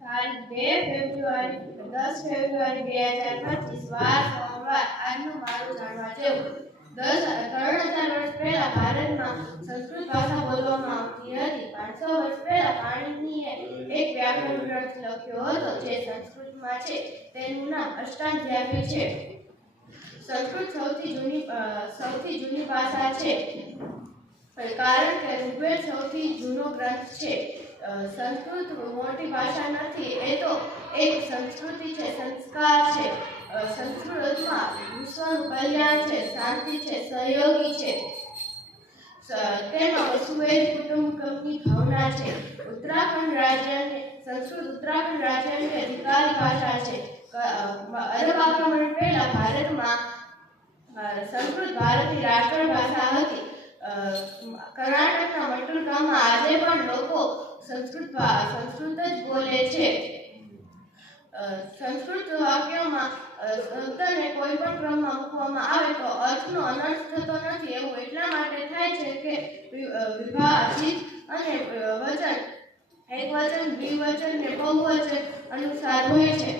તારીખ 10 ફેબ્રુઆરી 2025 વાર સોમવાર. આજનું મારું જાણવા જેવું. 3,000 વર્ષ પહેલા ભારતમાં સંસ્કૃત ભાષા બોલવામાં આવતી હતી. 500 વર્ષ પહેલા પાણિનીએ એક વ્યાકરણ ગ્રંથ લખ્યો હતો જે સંસ્કૃતમાં છે. તેનું નામ અષ્ટાધ્યાયી છે. સંસ્કૃત સૌથી જૂની ભાષા છે કારણ કે ઋગ્વેદ સૌથી જૂનો ગ્રંથ છે. સંસ્કૃત મોટી ભાષા નથી, એ તો એક સંસ્કૃતિ છે, સંસ્કાર છે. સંસ્કૃતમાં વિશ્વનું કલ્યાણ છે, શાંતિ છે, સહયોગી છે. તેમાં વસુવૈવ કુટુંબકમની ભાવના છે. સંસ્કૃત ઉત્તરાખંડ રાજ્યની અધિકારી ભાષા છે. અરબ આક્રમણ પહેલા ભારતમાં સંસ્કૃત ભારતની રાષ્ટ્રીય ભાષા હતી. કર્ણાટકના મટ્ટુ ગામમાં આજે પણ લોકો સંસ્કૃત જ બોલે છે. સંસ્કૃત વાક્યોમાં શબ્દને કોઈ પણ ક્રમમાં મૂકવામાં આવે તો અર્થનો અનર્થ થતો નથી. એવું એટલા માટે થાય છે કે વિભાજિત અને વચન, એકવચન, દ્વિવચન ને બહુવચન અનુસાર હોય છે.